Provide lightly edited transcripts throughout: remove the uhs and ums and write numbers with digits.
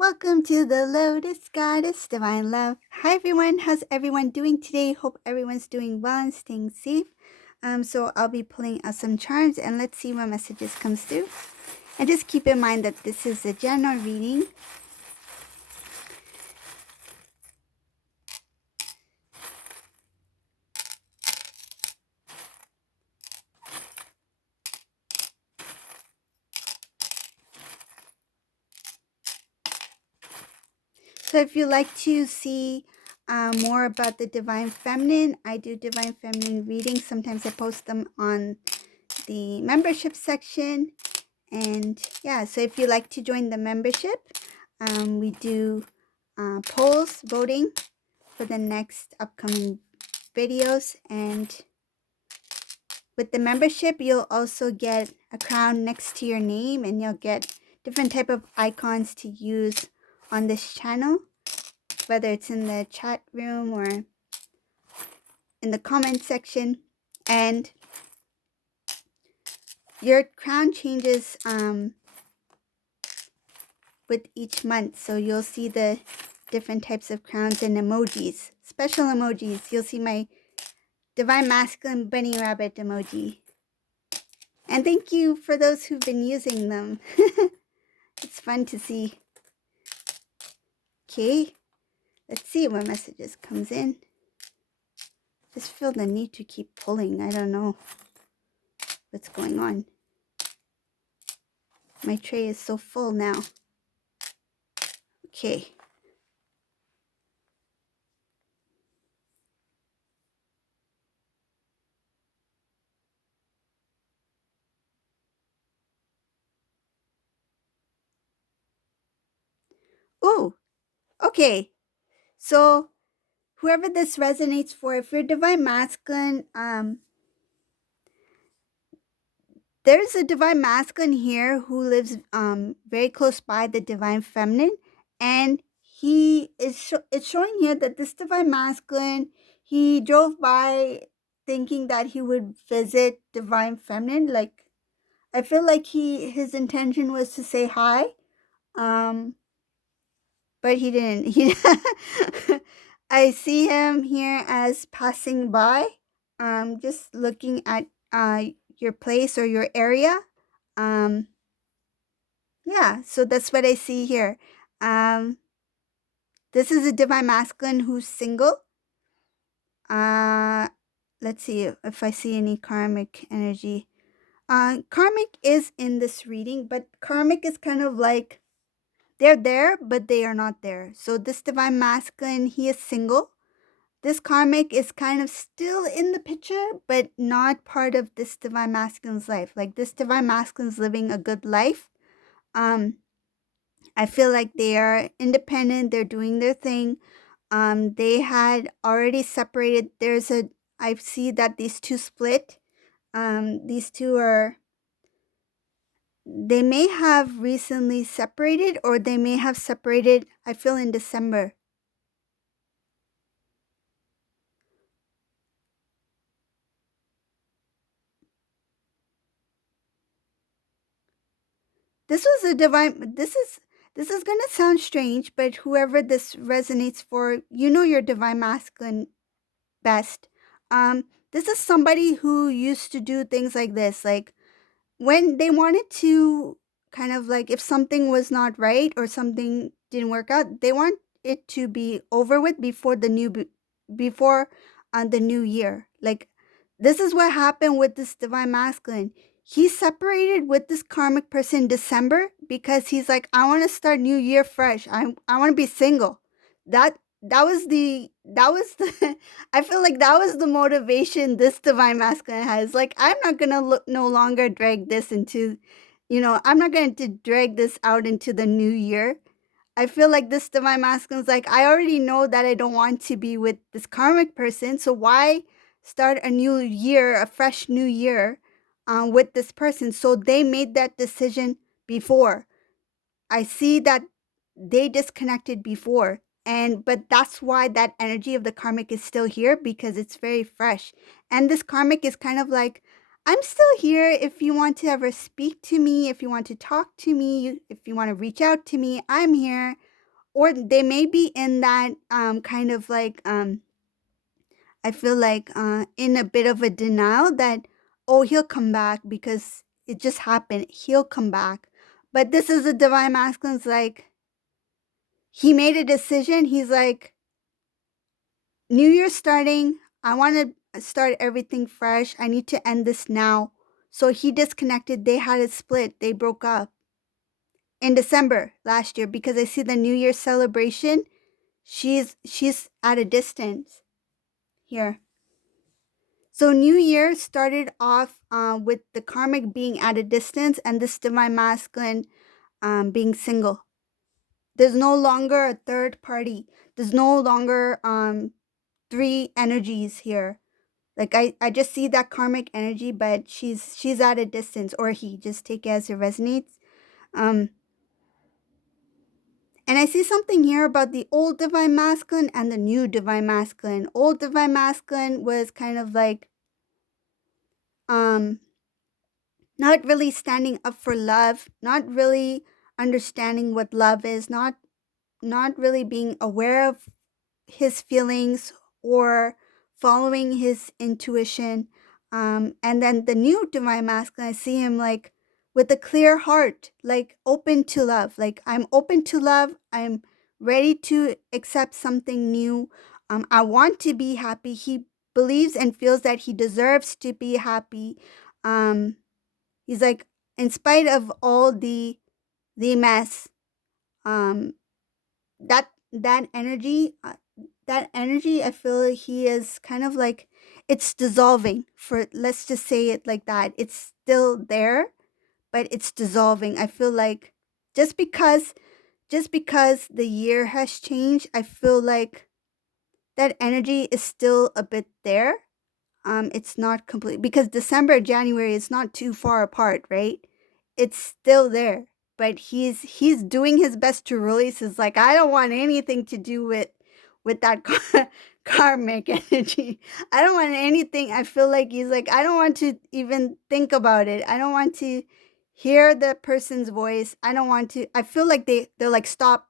Welcome to the Lotus Goddess Divine Love. Hi everyone, how's everyone doing today? Hope everyone's doing well and staying safe. So I'll be pulling out some charms and let's see what messages comes through. And just keep in mind that this is a general reading. So if you'd like to see more about the Divine Feminine, I do Divine Feminine readings. Sometimes I post them on the membership section. And yeah, so if you'd like to join the membership, we do polls, voting for the next upcoming videos. And with the membership, you'll also get a crown next to your name, and you'll get different type of icons to use on this channel, whether it's in the chat room or in the comment section. And your crown changes with each month, so you'll see the different types of crowns and emojis, special emojis. You'll see my Divine Masculine Bunny Rabbit emoji. And thank you for those who've been using them. It's fun to see. Okay, let's see what messages comes in. Just feel the need to keep pulling. I don't know what's going on. My tray is so full now. Okay. Ooh, okay. So whoever this resonates for, if you're Divine Masculine, there's a Divine Masculine here who lives very close by the Divine Feminine, and he is it's showing here that this Divine Masculine, he drove by thinking that he would visit Divine Feminine. Like, I feel like his intention was to say hi, but he didn't. I see him here as passing by, just looking at your place or your area. Yeah, so that's what I see here. This is a Divine Masculine who's single. Let's see if I see any karmic energy. Karmic is in this reading, but karmic is kind of like they're there, but they are not there. So this Divine Masculine, he is single. This karmic is kind of still in the picture, but not part of this Divine Masculine's life. Like, this Divine Masculine's living a good life. I feel like they are independent. They're doing their thing. They had already separated. I see that these two split. These two they may have recently separated, or they may have separated, I feel, in December. This was a divine, this is going to sound strange, but whoever this resonates for, you know your Divine Masculine best. This is somebody who used to do things like this, like when they wanted to kind of like, if something was not right or something didn't work out, they want it to be over with before the new year. Like, this is what happened with this Divine Masculine. He separated with this karmic person in December because he's like, I want to start new year fresh. I want to be single. That was the I feel like that was the motivation this Divine Masculine has. Like, I'm not gonna no longer drag this into, I'm not going to drag this out into the new year. I feel like this Divine Masculine's like, I already know that I don't want to be with this karmic person, so why start a new year, a fresh new year, with this person? So they made that decision before. I see that they disconnected before, but that's why that energy of the karmic is still here, because it's very fresh. And this karmic is kind of like, I'm still here. If you want to ever speak to me, if you want to talk to me, if you want to reach out to me, I'm here. or they may be in that kind of like I feel like in a bit of a denial that, oh, he'll come back because it just happened. He'll come back. But this is a divine masculine's like, he made a decision. He's like, New Year's starting. I want to start everything fresh. I need to end this now. So he disconnected. They had a split. They broke up in December last year because I see the New Year's celebration. She's at a distance here. So New Year started off with the karmic being at a distance and this divine masculine being single. There's no longer a third party. There's no longer three energies here. Like I just see that karmic energy, but she's at a distance, or he, just take it as it resonates. Um, and I see something here about the old divine masculine and the new divine masculine. Old divine masculine was kind of like um not really standing up for love, not really understanding what love is, not really being aware of his feelings or following his intuition. And then the new divine masculine, I see him like with a clear heart, like open to love. Like, I'm open to love. I'm ready to accept something new. I want to be happy. He believes and feels that he deserves to be happy. Um, he's like, in spite of all the mess, um, that energy, I feel like he is kind of like, it's dissolving, for let's just say it like that. It's still there, but it's dissolving. I feel like just because the year has changed, I feel like that energy is still a bit there. It's not complete because December, January is not too far apart, right? It's still there, but he's doing his best to release his, like, I don't want anything to do with that karmic energy. I don't want anything. I feel like he's like, I don't want to even think about it. I don't want to hear the person's voice. I don't want to. I feel like they're like, stop.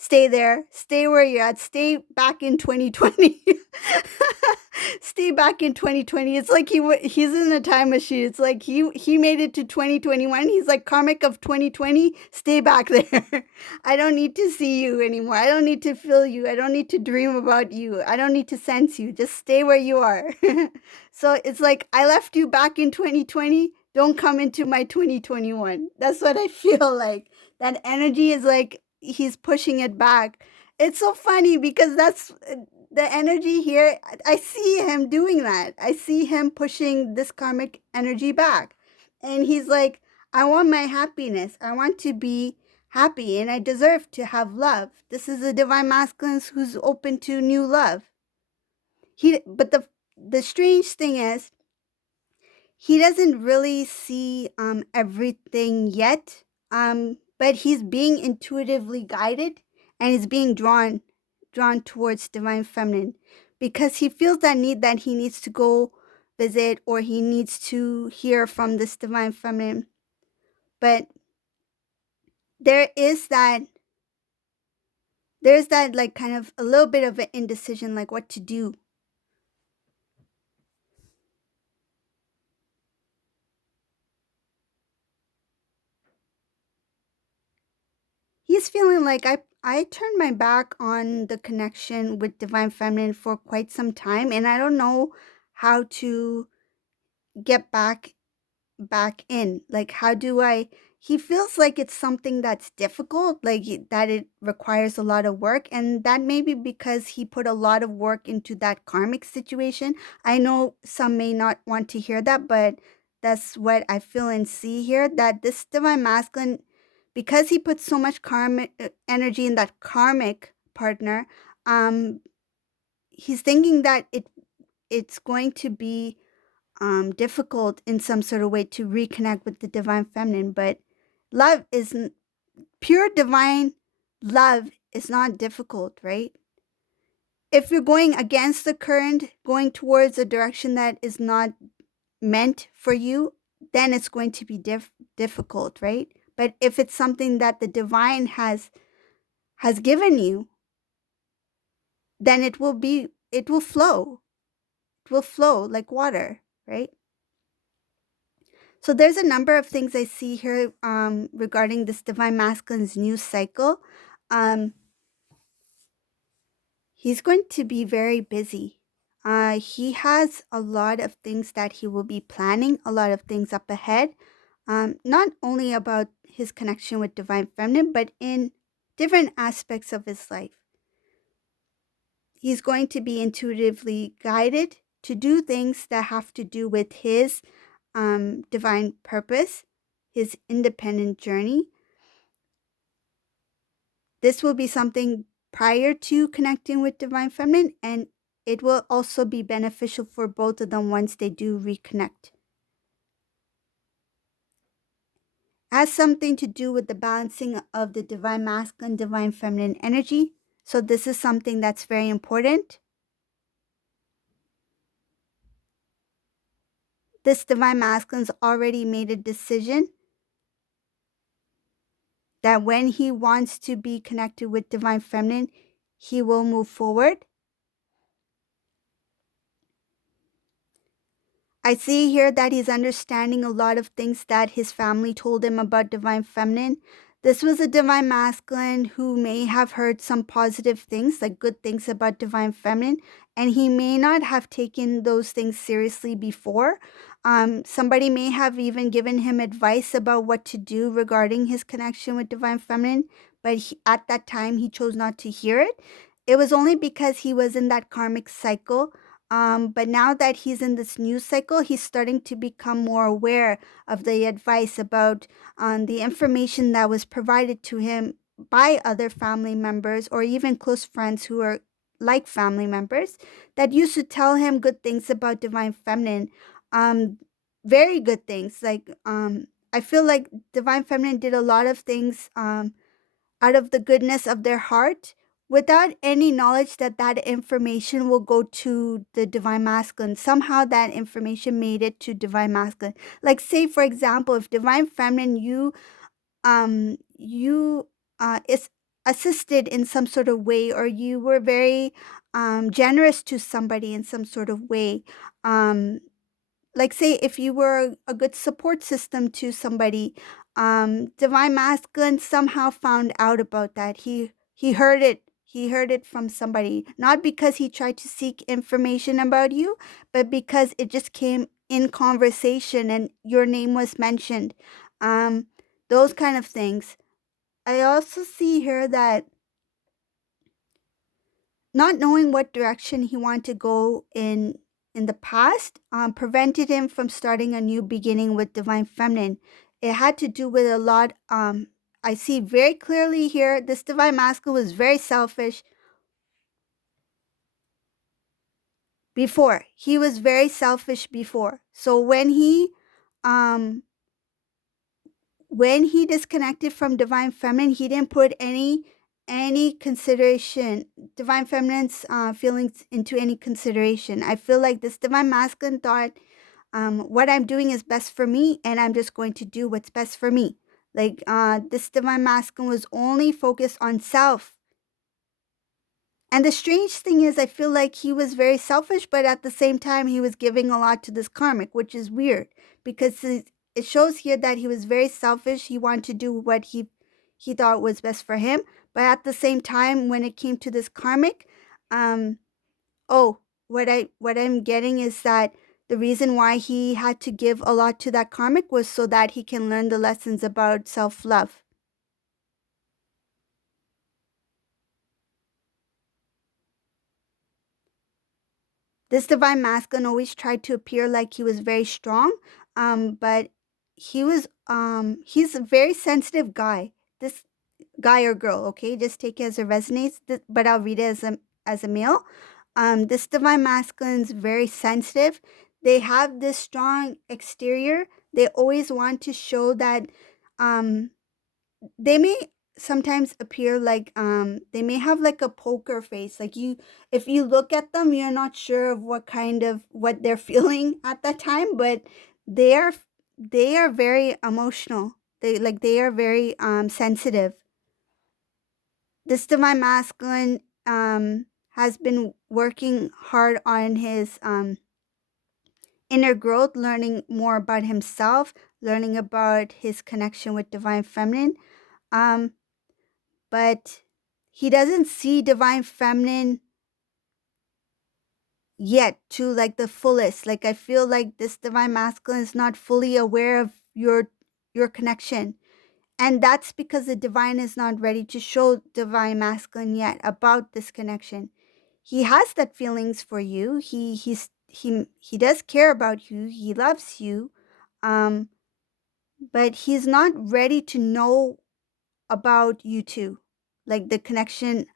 Stay there. Stay where you're at. Stay back in 2020. Stay back in 2020. It's like he's in a time machine. It's like he made it to 2021. He's like, karmic of 2020. Stay back there. I don't need to see you anymore. I don't need to feel you. I don't need to dream about you. I don't need to sense you. Just stay where you are. So it's like, I left you back in 2020. Don't come into my 2021. That's what I feel like. That energy is like, he's pushing it back. It's so funny because that's the energy here. I see him doing that. I see him pushing this karmic energy back. And he's like, I want my happiness. I want to be happy and I deserve to have love. This is a divine masculine who's open to new love. But the strange thing is, he doesn't really see everything yet. But he's being intuitively guided and is being drawn towards divine feminine because he feels that need, that he needs to go visit or he needs to hear from this divine feminine. But there's that like kind of a little bit of an indecision, like what to do. He's feeling like, I turned my back on the connection with divine feminine for quite some time and I don't know how to get back in. Like, how do I, he feels like it's something that's difficult, like that it requires a lot of work, and that may be because he put a lot of work into that karmic situation. I know some may not want to hear that, but that's what I feel and see here, that this divine masculine, because he put so much karmic energy in that karmic partner, um he's thinking that it's going to be difficult in some sort of way to reconnect with the divine feminine. But love isn't, pure divine love is not difficult, right? If you're going against the current, going towards a direction that is not meant for you, then it's going to be difficult, right? But if it's something that the divine has has given you, then it will flow. It will flow like water, right? So there's a number of things I see here regarding this divine masculine's new cycle. Um, he's going to be very busy. He has a lot of things that he will be planning, a lot of things up ahead, not only about his connection with divine feminine, but in different aspects of his life. He's going to be intuitively guided to do things that have to do with his divine purpose, his independent journey. This will be something prior to connecting with divine feminine, and it will also be beneficial for both of them once they do reconnect. Has something to do with the balancing of the divine masculine, divine feminine energy. So this is something that's very important. This divine masculine's already made a decision that when he wants to be connected with divine feminine, he will move forward. I see here that he's understanding a lot of things that his family told him about divine feminine. This was a divine masculine who may have heard some positive things, like good things about divine feminine, and he may not have taken those things seriously before. Somebody may have even given him advice about what to do regarding his connection with divine feminine, but at that time he chose not to hear it. It was only because he was in that karmic cycle. But now that he's in this new cycle, he's starting to become more aware of the advice about the information that was provided to him by other family members or even close friends who are like family members that used to tell him good things about divine feminine. Um, Very good things. I feel like divine feminine did a lot of things out of the goodness of their heart without any knowledge that that information will go to the divine masculine. Somehow that information made it to divine masculine. Like say for example, if divine feminine you is assisted in some sort of way, or you were very generous to somebody in some sort of way, um like say if you were a good support system to somebody, divine masculine somehow found out about that. He heard it from somebody, not because he tried to seek information about you, but because it just came in conversation and your name was mentioned. um those kind of things. I also see here that not knowing what direction he wanted to go in the past prevented him from starting a new beginning with divine feminine. It had to do with a lot. I see very clearly here this divine masculine was very selfish before. He was very selfish before. So um when he disconnected from divine feminine, he didn't put any consideration, divine feminine's feelings into any consideration. I feel like this divine masculine thought, what I'm doing is best for me, and I'm just going to do what's best for me. Like this divine masculine was only focused on self. And the strange thing is, I feel like he was very selfish, but at the same time, he was giving a lot to this karmic, which is weird because it shows here that he was very selfish. He wanted to do what he thought was best for him, but at the same time, when it came to this karmic, um, oh, what I'm getting is that the reason why he had to give a lot to that karmic was so that he can learn the lessons about self love. This divine masculine always tried to appear like he was very strong, but he's a very sensitive guy. This guy or girl, okay, just take it as it resonates. But I'll read it as a male. This divine masculine's very sensitive. They have this strong exterior. They always want to show that um, they may sometimes appear like they may have like a poker face, like you, if you look at them you're not sure of what they're feeling at that time, but they are they are very emotional. They are very sensitive. This divine masculine has been working hard on his inner growth, learning more about himself, learning about his connection with divine feminine. Um, but he doesn't see divine feminine yet to like the fullest. Like I feel like this divine masculine is not fully aware of your connection. And that's because the divine is not ready to show divine masculine yet about this connection. He has that feelings for you. He does care about you. He loves you. Um but he's not ready to know about you two. Like the connection,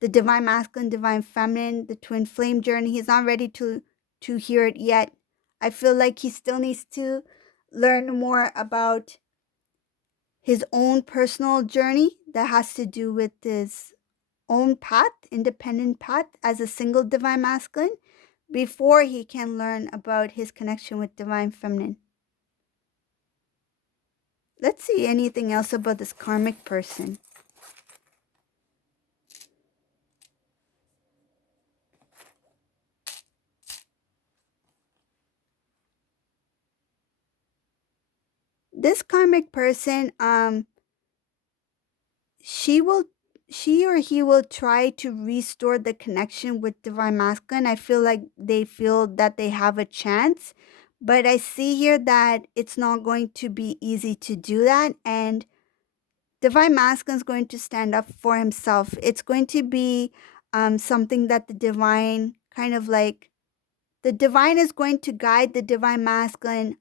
the divine masculine, divine feminine, the twin flame journey. He's not ready to hear it yet. I feel like he still needs to learn more about his own personal journey that has to do with his own path, independent path as a single divine masculine before he can learn about his connection with divine feminine. Let's see anything else about this karmic person. This karmic person, she will she or he will try to restore the connection with divine masculine. I feel like they feel that they have a chance, but I see here that it's not going to be easy to do that, and divine masculine is going to stand up for himself. It's going to be something that the divine kind of like the divine is going to guide the divine masculine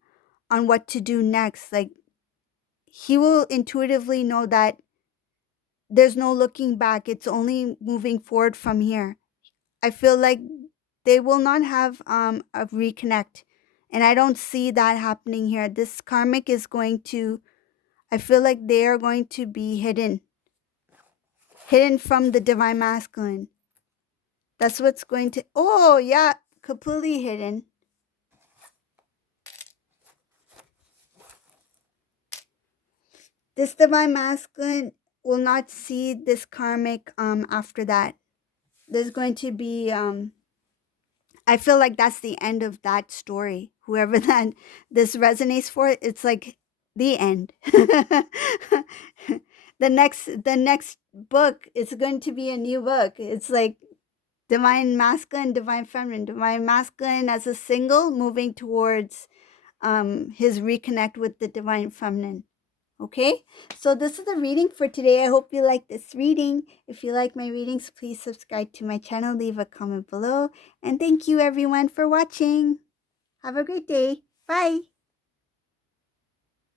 on what to do next. Like he will intuitively know that there's no looking back. It's only moving forward from here. I feel like they will not have a reconnect. And I don't see that happening here. This karmic is going to, I feel like they are going to be hidden from the divine masculine. That's what's going to, oh yeah, completely hidden. This divine masculine will not see this karmic after that. There's going to be I feel like that's the end of that story. Whoever that this resonates for, it's like the end. The next book is going to be a new book. It's like divine masculine, divine feminine, divine masculine as a single moving towards his reconnect with the divine feminine. Okay, so this is the reading for today. I hope you like this reading. If you like my readings, please subscribe to my channel, leave a comment below, and thank you everyone for watching. Have a great day. Bye.